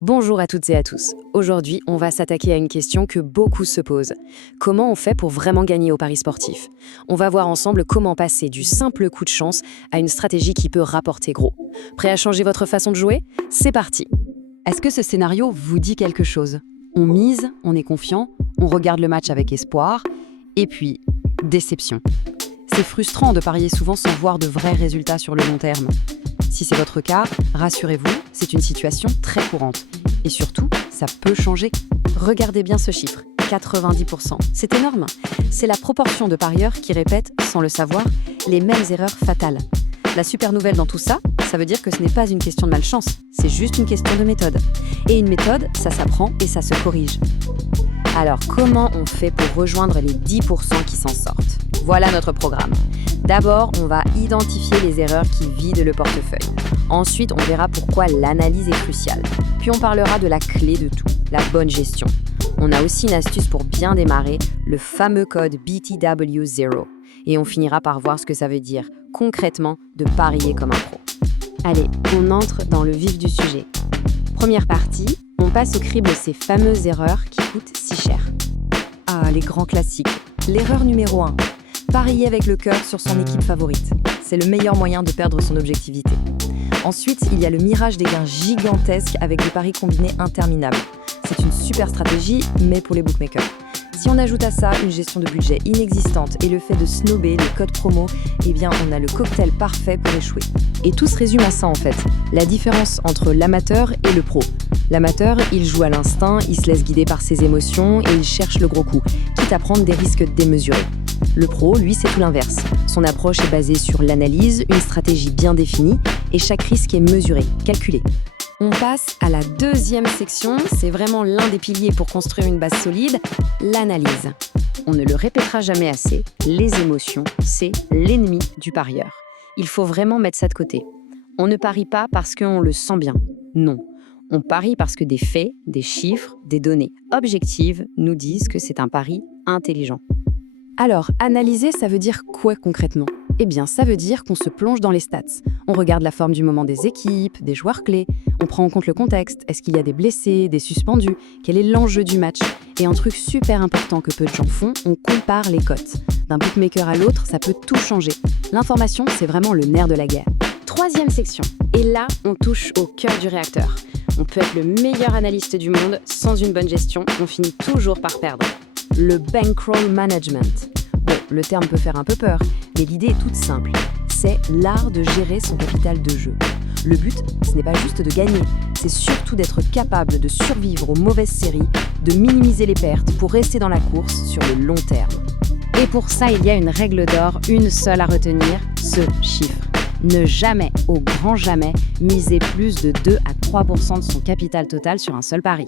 Bonjour à toutes et à tous. Aujourd'hui, on va s'attaquer à une question que beaucoup se posent. Comment on fait pour vraiment gagner au paris sportif? On va voir ensemble comment passer du simple coup de chance à une stratégie qui peut rapporter gros. Prêt à changer votre façon de jouer? C'est parti! Est-ce que ce scénario vous dit quelque chose? On mise, on est confiant, on regarde le match avec espoir, et puis, déception. C'est frustrant de parier souvent sans voir de vrais résultats sur le long terme. Si c'est votre cas, rassurez-vous, c'est une situation très courante. Et surtout, ça peut changer. Regardez bien ce chiffre, 90%. C'est énorme. C'est la proportion de parieurs qui répètent, sans le savoir, les mêmes erreurs fatales. La super nouvelle dans tout ça, ça veut dire que ce n'est pas une question de malchance, c'est juste une question de méthode. Et une méthode, ça s'apprend et ça se corrige. Alors, comment on fait pour rejoindre les 10% qui s'en sortent? Voilà notre programme. D'abord, on va identifier les erreurs qui vident le portefeuille. Ensuite, on verra pourquoi l'analyse est cruciale. Puis on parlera de la clé de tout, la bonne gestion. On a aussi une astuce pour bien démarrer, le fameux code BTW0. Et on finira par voir ce que ça veut dire, concrètement, de parier comme un pro. Allez, on entre dans le vif du sujet. Première partie, on passe au crible ces fameuses erreurs qui coûtent si cher. Ah, les grands classiques. L'erreur numéro 1. Parier avec le cœur sur son équipe favorite. C'est le meilleur moyen de perdre son objectivité. Ensuite, il y a le mirage des gains gigantesques avec des paris combinés interminables. C'est une super stratégie, mais pour les bookmakers. Si on ajoute à ça une gestion de budget inexistante et le fait de snober les codes promo, eh bien on a le cocktail parfait pour échouer. Et tout se résume à ça en fait, la différence entre l'amateur et le pro. L'amateur, il joue à l'instinct, il se laisse guider par ses émotions et il cherche le gros coup, quitte à prendre des risques démesurés. Le pro, lui, c'est tout l'inverse. Son approche est basée sur l'analyse, une stratégie bien définie, et chaque risque est mesuré, calculé. On passe à la deuxième section, c'est vraiment l'un des piliers pour construire une base solide, l'analyse. On ne le répétera jamais assez, les émotions, c'est l'ennemi du parieur. Il faut vraiment mettre ça de côté. On ne parie pas parce qu'on le sent bien, non. On parie parce que des faits, des chiffres, des données objectives nous disent que c'est un pari intelligent. Alors, analyser, ça veut dire quoi concrètement? Eh bien, ça veut dire qu'on se plonge dans les stats. On regarde la forme du moment des équipes, des joueurs clés. On prend en compte le contexte. Est-ce qu'il y a des blessés, des suspendus? Quel est l'enjeu du match? Et un truc super important que peu de gens font, on compare les cotes. D'un bookmaker à l'autre, ça peut tout changer. L'information, c'est vraiment le nerf de la guerre. Troisième section. Et là, on touche au cœur du réacteur. On peut être le meilleur analyste du monde, sans une bonne gestion, on finit toujours par perdre. Le bankroll management. Bon, le terme peut faire un peu peur, mais l'idée est toute simple. C'est l'art de gérer son capital de jeu. Le but, ce n'est pas juste de gagner, c'est surtout d'être capable de survivre aux mauvaises séries, de minimiser les pertes pour rester dans la course sur le long terme. Et pour ça, il y a une règle d'or, une seule à retenir, ce chiffre. Ne jamais, au grand jamais, miser plus de 2 à 3% de son capital total sur un seul pari.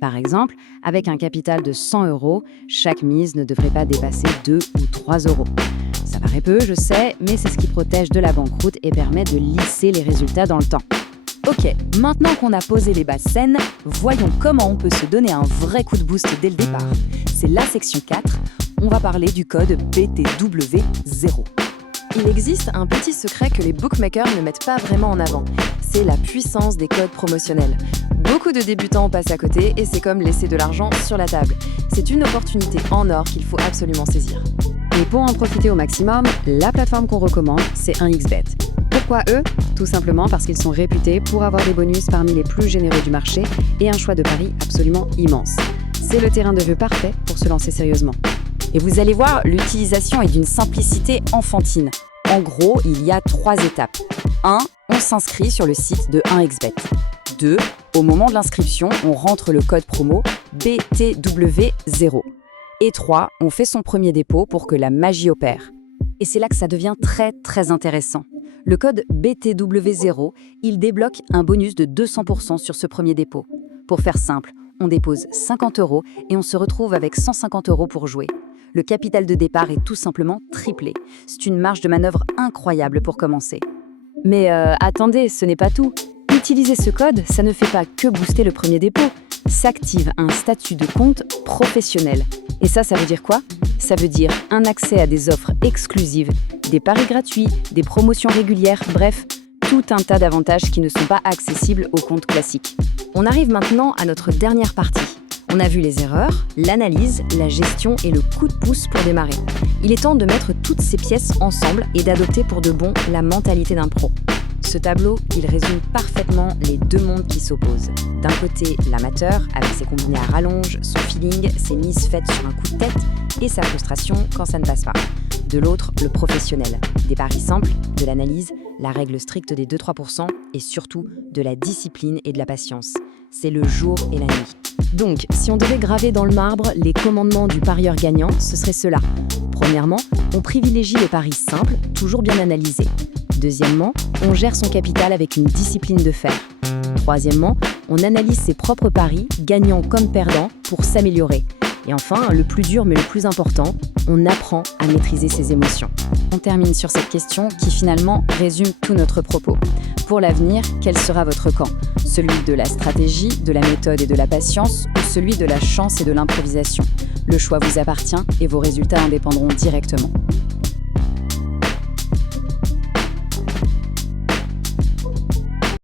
Par exemple, avec un capital de 100 €, chaque mise ne devrait pas dépasser 2 ou 3 €. Ça paraît peu, je sais, mais c'est ce qui protège de la banqueroute et permet de lisser les résultats dans le temps. Ok, maintenant qu'on a posé les bases saines, voyons comment on peut se donner un vrai coup de boost dès le départ. C'est la section 4, on va parler du code BTW0. Il existe un petit secret que les bookmakers ne mettent pas vraiment en avant. C'est la puissance des codes promotionnels. Beaucoup de débutants passent à côté et c'est comme laisser de l'argent sur la table. C'est une opportunité en or qu'il faut absolument saisir. Et pour en profiter au maximum, la plateforme qu'on recommande, c'est 1xBet. Pourquoi eux? Tout simplement parce qu'ils sont réputés pour avoir des bonus parmi les plus généreux du marché et un choix de paris absolument immense. C'est le terrain de jeu parfait pour se lancer sérieusement. Et vous allez voir, l'utilisation est d'une simplicité enfantine. En gros, il y a 3 étapes. 1. On s'inscrit sur le site de 1xBet. 2. Au moment de l'inscription, on rentre le code promo BTW0. Et 3. On fait son premier dépôt pour que la magie opère. Et c'est là que ça devient très très intéressant. Le code BTW0, il débloque un bonus de 200% sur ce premier dépôt. Pour faire simple, on dépose 50 € et on se retrouve avec 150 € pour jouer. Le capital de départ est tout simplement triplé. C'est une marge de manœuvre incroyable pour commencer. Mais attendez, ce n'est pas tout. Utiliser ce code, ça ne fait pas que booster le premier dépôt. S'active un statut de compte professionnel. Et ça veut dire quoi? Ça veut dire un accès à des offres exclusives, des paris gratuits, des promotions régulières, bref, tout un tas d'avantages qui ne sont pas accessibles aux comptes classiques. On arrive maintenant à notre dernière partie. On a vu les erreurs, l'analyse, la gestion et le coup de pouce pour démarrer. Il est temps de mettre toutes ces pièces ensemble et d'adopter pour de bon la mentalité d'un pro. Ce tableau, il résume parfaitement les deux mondes qui s'opposent. D'un côté, l'amateur, avec ses combinés à rallonge, son feeling, ses mises faites sur un coup de tête et sa frustration quand ça ne passe pas. De l'autre, le professionnel, des paris simples, de l'analyse, la règle stricte des 2-3% et surtout de la discipline et de la patience. C'est le jour et la nuit. Donc, si on devait graver dans le marbre les commandements du parieur gagnant, ce serait cela. Premièrement, on privilégie les paris simples, toujours bien analysés. Deuxièmement, on gère son capital avec une discipline de fer. Troisièmement, on analyse ses propres paris, gagnants comme perdants, pour s'améliorer. Et enfin, le plus dur mais le plus important, on apprend à maîtriser ses émotions. On termine sur cette question qui finalement résume tout notre propos. Pour l'avenir, quel sera votre camp ? Celui de la stratégie, de la méthode et de la patience ou celui de la chance et de l'improvisation ? Le choix vous appartient et vos résultats en dépendront directement.